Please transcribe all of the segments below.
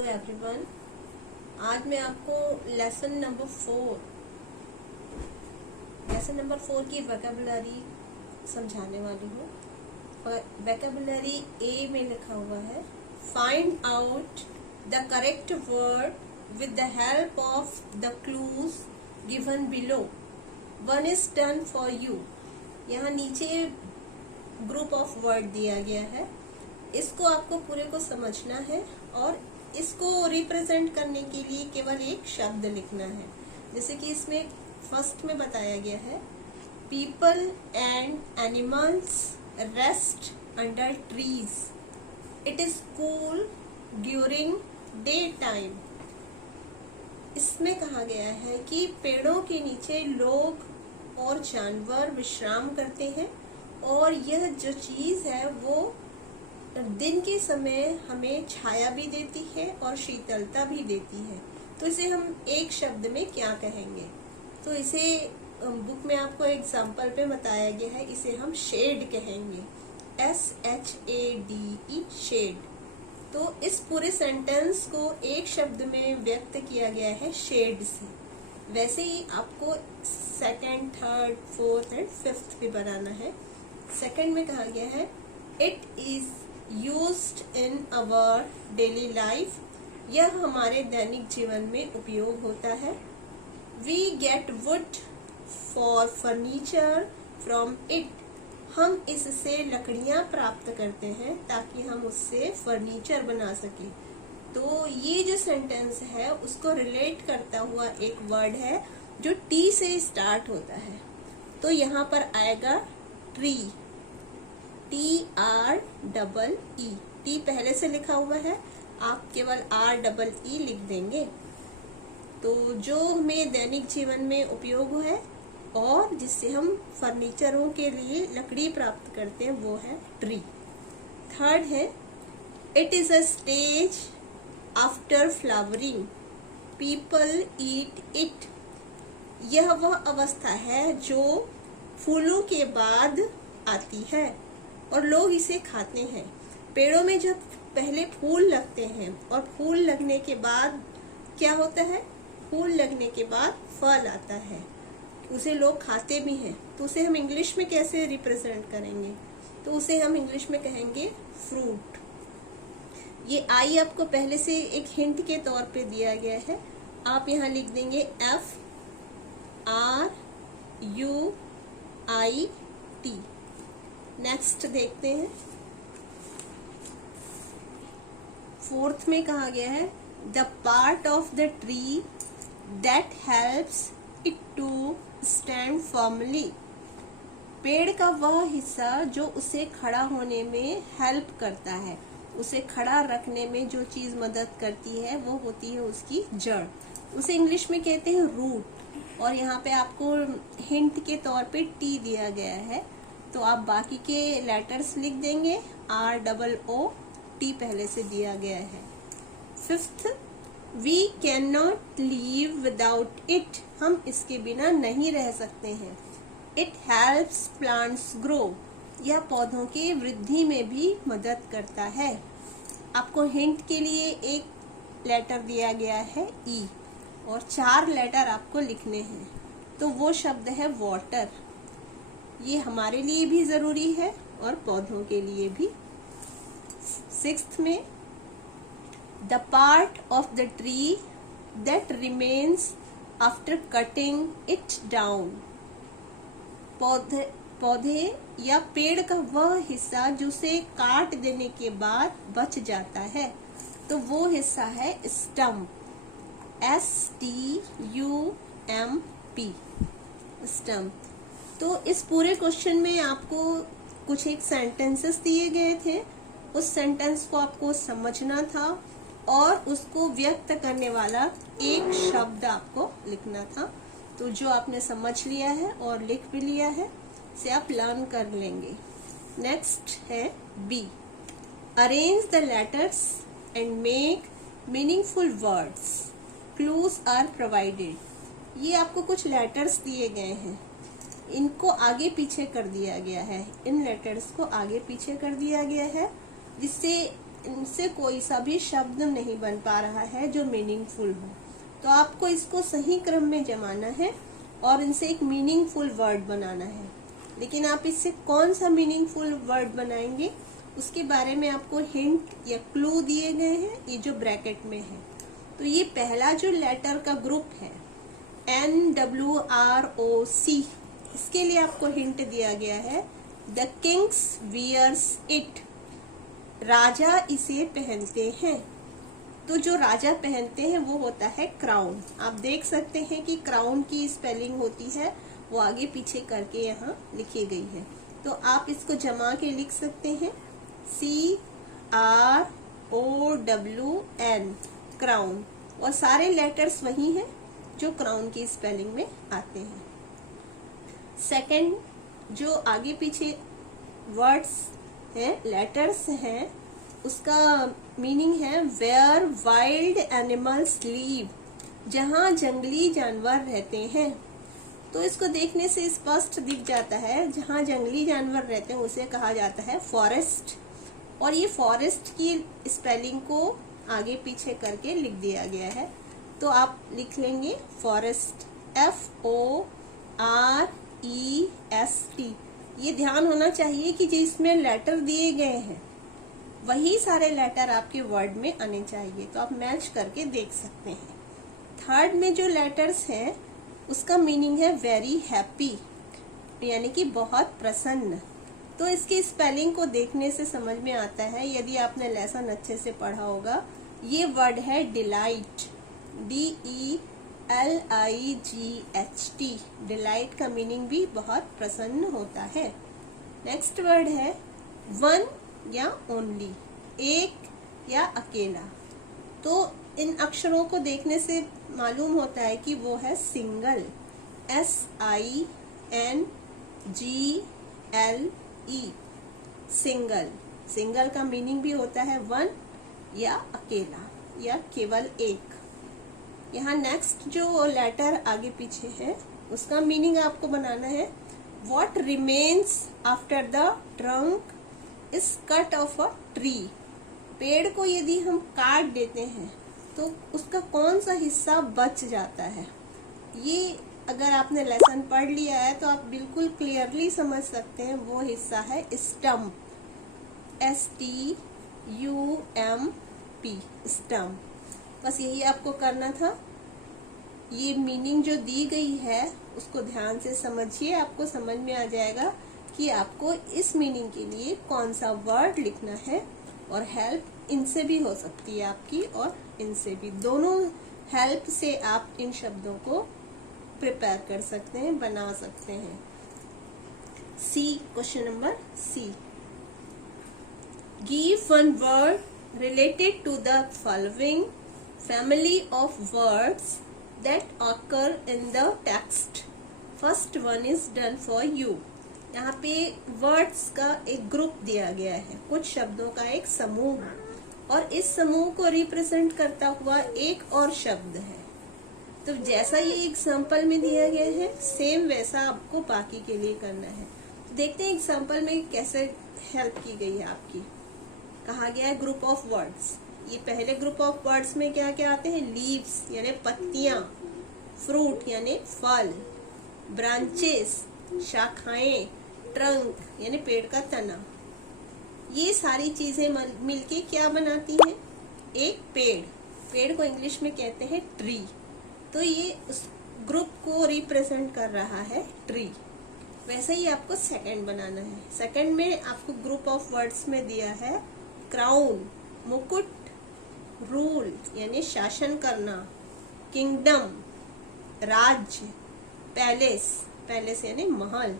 Hello everyone, आज मैं आपको लेसन नंबर 4 की वोकैबुलरी समझाने वाली हूँ। वोकैबुलरी ए में लिखा हुआ है, find out the correct word with the help of the clues given below. One is done for you. यहाँ नीचे ग्रुप ऑफ वर्ड दिया गया है, इसको आपको पूरे को समझना है और इसको रिप्रेजेंट करने के लिए केवल एक शब्द लिखना है। जैसे कि इसमें फर्स्ट में बताया गया है, people and animals rest under trees, it is cool during day time. इसमें कहा गया है कि पेड़ों के नीचे लोग और जानवर विश्राम करते हैं और यह जो चीज है वो दिन के समय हमें छाया भी देती है और शीतलता भी देती है। तो इसे हम एक शब्द में क्या कहेंगे? तो इसे बुक में आपको एग्जाम्पल पे बताया गया है, इसे हम शेड कहेंगे, SHADE, शेड। तो इस पूरे सेंटेंस को एक शब्द में व्यक्त किया गया है शेड से। वैसे ही आपको second, third, fourth and fifth भी बनाना है। सेकंड में कहा गया है, it is used in our daily life, यह हमारे दैनिक जीवन में उपयोग होता है। We get wood for furniture from it, हम इससे लकड़ियां प्राप्त करते हैं ताकि हम उससे फर्नीचर बना सकें। तो ये जो सेंटेंस है उसको रिलेट करता हुआ एक वर्ड है जो टी से स्टार्ट होता है। तो यहाँ पर आएगा ट्री, TREE। टी पहले से लिखा हुआ है, आप केवल REE लिख देंगे। तो जो हमें दैनिक जीवन में उपयोग है और जिससे हम फर्नीचरों के लिए लकड़ी प्राप्त करते हैं वो है ट्री। थर्ड है, it is a stage after flowering, people eat it, यह वह अवस्था है जो फूलों के बाद आती है और लोग इसे खाते हैं। पेड़ों में जब पहले फूल लगते हैं और फूल लगने के बाद क्या होता है, फूल लगने के बाद फल आता है, उसे लोग खाते भी हैं। तो उसे हम इंग्लिश में कैसे रिप्रेजेंट करेंगे? तो उसे हम इंग्लिश में कहेंगे फ्रूट। ये आई आपको पहले से एक हिंट के तौर पे दिया गया है, आप यहाँ लिख देंगे FRUIT। नेक्स्ट देखते हैं, फोर्थ में कहा गया है, the part of the tree that helps it to stand firmly, पेड़ का वह हिस्सा जो उसे खड़ा होने में हेल्प करता है, उसे खड़ा रखने में जो चीज मदद करती है वो होती है उसकी जड़। उसे इंग्लिश में कहते हैं रूट। और यहाँ पे आपको हिंट के तौर पे टी दिया गया है, तो आप बाकी के लेटर्स लिख देंगे, ROOT पहले से दिया गया है। Fifth, we can not live without it, हम इसके बिना नहीं रह सकते हैं। इट हेल्प्स प्लांट्स ग्रो, यह पौधों की वृद्धि में भी मदद करता है। आपको हिंट के लिए एक लेटर दिया गया है E और 4 लेटर आपको लिखने हैं। तो वो शब्द है वाटर, ये हमारे लिए भी जरूरी है और पौधों के लिए भी। सिक्स्थ में, the part of the tree that remains after cutting it down, पौधे या पेड़ का वह हिस्सा जिसे काट देने के बाद बच जाता है, तो वो हिस्सा है स्टम्प, STUMP, स्टम्प। तो इस पूरे क्वेश्चन में आपको कुछ एक सेंटेंसेस दिए गए थे, उस सेंटेंस को आपको समझना था और उसको व्यक्त करने वाला एक शब्द आपको लिखना था। तो जो आपने समझ लिया है और लिख भी लिया है, से आप लर्न कर लेंगे। नेक्स्ट है B, arrange the letters and make meaningful words, clues are provided. ये आपको कुछ लेटर्स दिए गए हैं, इनको आगे पीछे कर दिया गया है, इन लेटर्स को आगे पीछे कर दिया गया है जिससे इनसे कोई सा भी शब्द नहीं बन पा रहा है जो मीनिंगफुल हो। तो आपको इसको सही क्रम में जमाना है और इनसे एक मीनिंगफुल वर्ड बनाना है। लेकिन आप इससे कौन सा मीनिंगफुल वर्ड बनाएंगे उसके बारे में आपको हिंट या क्लू दिए गए हैं, ये जो ब्रैकेट में है। तो ये पहला जो लेटर का ग्रुप है NWROC, इसके लिए आपको हिंट दिया गया है द किंग्स वियर्स इट, राजा इसे पहनते हैं। तो जो राजा पहनते हैं वो होता है क्राउन। आप देख सकते हैं कि क्राउन की स्पेलिंग होती है वो आगे पीछे करके यहाँ लिखी गई है। तो आप इसको जमा के लिख सकते हैं CROWN, क्राउन, और सारे लेटर्स वही हैं जो क्राउन की स्पेलिंग में आते हैं। सेकंड, जो आगे पीछे वर्ड्स हैं, लेटर्स हैं, उसका मीनिंग है वेयर वाइल्ड एनिमल्स लीव, जहाँ जंगली जानवर रहते हैं। तो इसको देखने से स्पष्ट दिख जाता है जहाँ जंगली जानवर रहते हैं उसे कहा जाता है फॉरेस्ट। और ये फॉरेस्ट की स्पेलिंग को आगे पीछे करके लिख दिया गया है। तो आप लिख लेंगे फॉरेस्ट, FOREST। ये ध्यान होना चाहिए कि जिसमें लेटर दिए गए हैं वही सारे लेटर आपके वर्ड में आने चाहिए। तो आप मैच करके देख सकते हैं। थर्ड में जो लेटर्स हैं उसका मीनिंग है वेरी हैप्पी, यानी कि बहुत प्रसन्न। तो इसकी स्पेलिंग को देखने से समझ में आता है, यदि आपने लेसन अच्छे से पढ़ा होगा, ये वर्ड है डिलाइट, DELIGHT। डिलाइट का मीनिंग भी बहुत प्रसन्न होता है। नेक्स्ट वर्ड है वन या ओनली, एक या अकेला। तो इन अक्षरों को देखने से मालूम होता है कि वो है सिंगल, SINGLE, सिंगल। सिंगल का मीनिंग भी होता है वन या अकेला या केवल एक। यहाँ नेक्स्ट जो लेटर आगे पीछे है उसका मीनिंग आपको बनाना है what remains after the trunk is cut of a tree. पेड़ को यदि हम काट देते हैं तो उसका कौन सा हिस्सा बच जाता है। ये अगर आपने लेसन पढ़ लिया है तो आप बिल्कुल क्लियरली समझ सकते हैं, वो हिस्सा है स्टम्प, STUMP, स्टम्प। बस यही आपको करना था। ये मीनिंग जो दी गई है उसको ध्यान से समझिए, आपको समझ में आ जाएगा कि आपको इस मीनिंग के लिए कौन सा वर्ड लिखना है। और हेल्प इनसे भी हो सकती है आपकी और इनसे भी, दोनों हेल्प से आप इन शब्दों को प्रिपेयर कर सकते हैं, बना सकते हैं। C, question number C, give one word related to the following family of words that occur in the text. First one is done for you. यहाँ पे वर्ड्स का एक ग्रुप दिया गया है, कुछ शब्दों का एक समूह, और इस समूह को रिप्रेजेंट करता हुआ एक और शब्द है। तो जैसा ये एग्जाम्पल में दिया गया है सेम वैसा आपको बाकी के लिए करना है। तो देखते हैं एग्जाम्पल में कैसे हेल्प की गई है आपकी। कहा गया है ग्रुप ऑफ वर्ड्स। ये पहले ग्रुप ऑफ वर्ड्स में क्या क्या आते हैं, लीव्स यानी पत्तियां, फ्रूट यानी फल, ब्रांचेस शाखाएं, ट्रंक यानी पेड़ का तना। ये सारी चीजें मिलके क्या बनाती हैं, एक पेड़। पेड़ को इंग्लिश में कहते हैं ट्री। तो ये उस ग्रुप को रिप्रेजेंट कर रहा है ट्री। वैसे ही आपको सेकंड बनाना है। सेकंड में आपको ग्रुप ऑफ वर्ड्स में दिया है क्राउन, मुकुट, रूल यानी शासन करना, किंगडम राज्य, पैलेस, पैलेस यानी महल।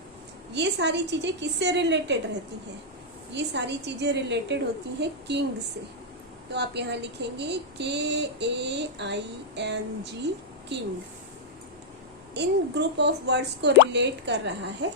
ये सारी चीजें किससे रिलेटेड रहती हैं, ये सारी चीजें रिलेटेड होती हैं किंग से। तो आप यहाँ लिखेंगे KAING, king. In group of words को रिलेट कर रहा है